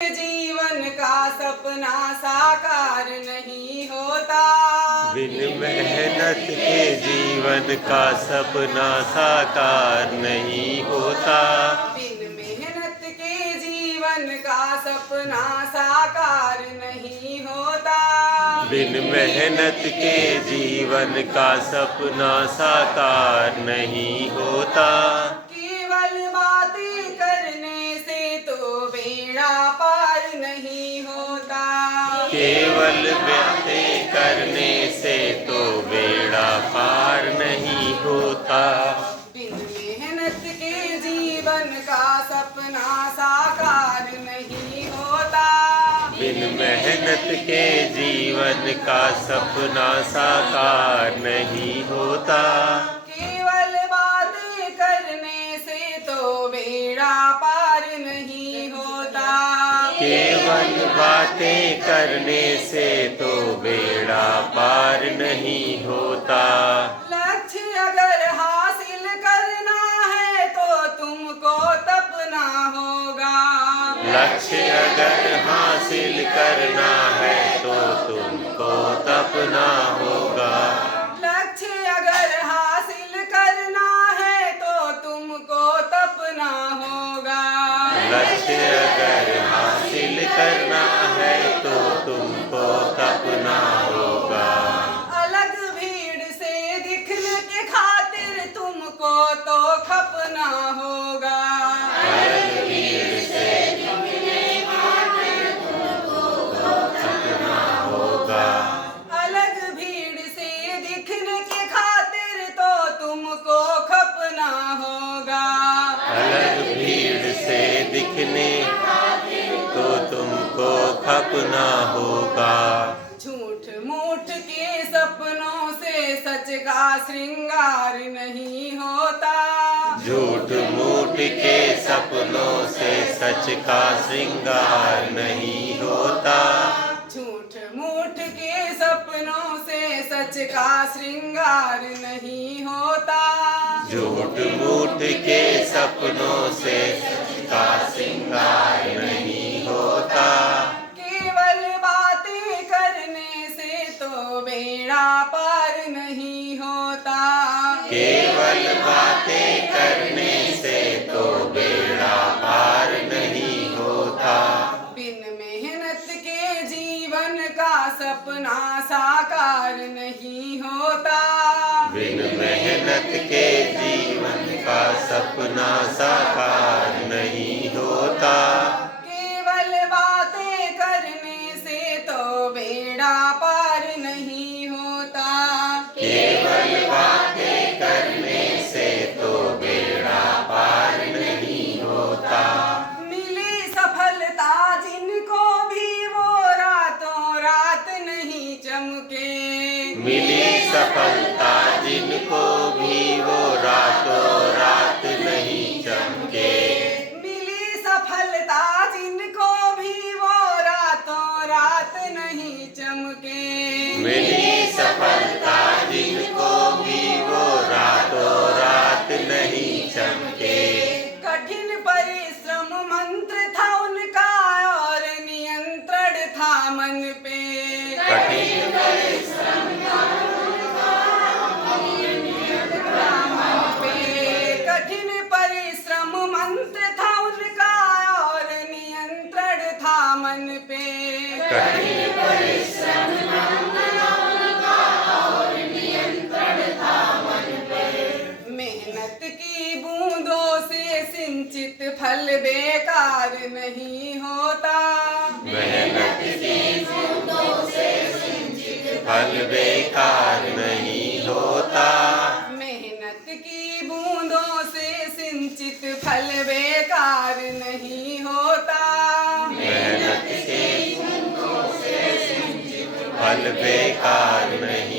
जीवन का सपना साकार नहीं होता। बिन मेहनत के जीवन का सपना साकार नहीं होता। बिन मेहनत के जीवन का सपना साकार नहीं होता। बिन मेहनत के जीवन का सपना साकार नहीं होता। केवल बातें करने से तो बेड़ा पार नहीं होता। केवल बातें करने से तो बेड़ा पार नहीं होता। बिन मेहनत के जीवन का सपना साकार नहीं होता। बिन मेहनत के जीवन का सपना साकार नहीं होता। केवल बातें करने से तो बेड़ा पार नहीं होता। केवल बातें करने से तो बेड़ा पार नहीं होता। लक्ष्य अगर हासिल करना है तो तुमको तपना होगा। लक्ष्य अगर हासिल करना है तो तुमको तपना होगा। लक्ष्य अगर हासिल करना है तो तुमको तपना होगा। लक्ष्य अगर हासिल करना है तो तुमको तपना होगा। अलग भीड़ से दिखने के खातिर तुमको तो खपना होगा। अलग भीड़ से दिखने खातिर तुमको तपना होगा। अलग भीड़ से दिखने के खातिर तो तुमको खपना होगा। अलग भीड़ से दिखने खातिर तो तुमको खपना होगा। झूठ मूठ के सपनों से सच का श्रृंगार नहीं होता। झूठ मूठ के सपनों से सच का श्रृंगार नहीं होता। झूठ मूठ के सपनों से सच का श्रृंगार नहीं होता। झूठ मूठ के सपनों से सच का श्रृंगार नहीं होता। केवल बातें करने से तो बेड़ा पार नहीं होता। केवल बातें करने से तो बेड़ा पार नहीं होता। बिन मेहनत के जीवन का सपना साकार नहीं होता। बिन मेहनत के जीवन का सपना साकार नहीं होता। केवल बातें करने से तो बेड़ा पार नहीं होता। केवल बातें करने से तो बेड़ा पार नहीं होता। मिली सफलता जिनको भी वो रातों रात नहीं चमके। मिली सफलता जिनको भी वो रातों रात नहीं चमके। मिली सफलता जिनको भी वो रातों रात नहीं चमके। मिली सफलता जिनको भी वो रातों रात नहीं चमके। कठिन परिश्रम मंत्र था उनका और नियंत्रण था मन पे। कठिन परिश्रम कठिन परिश्रम मंत्र था उनका और नियंत्रण था मन पे। कठिन परिश्रम मेहनत की बूंदों से सिंचित फल बेकार नहीं होता। मेहनत की बूंदों से सिंचित फल बेकार नहीं होता। मेहनत की बूंदों से सिंचित फल बेकार नहीं होता। मेहनत के बूंदों से सिंचित फल बेकार नहीं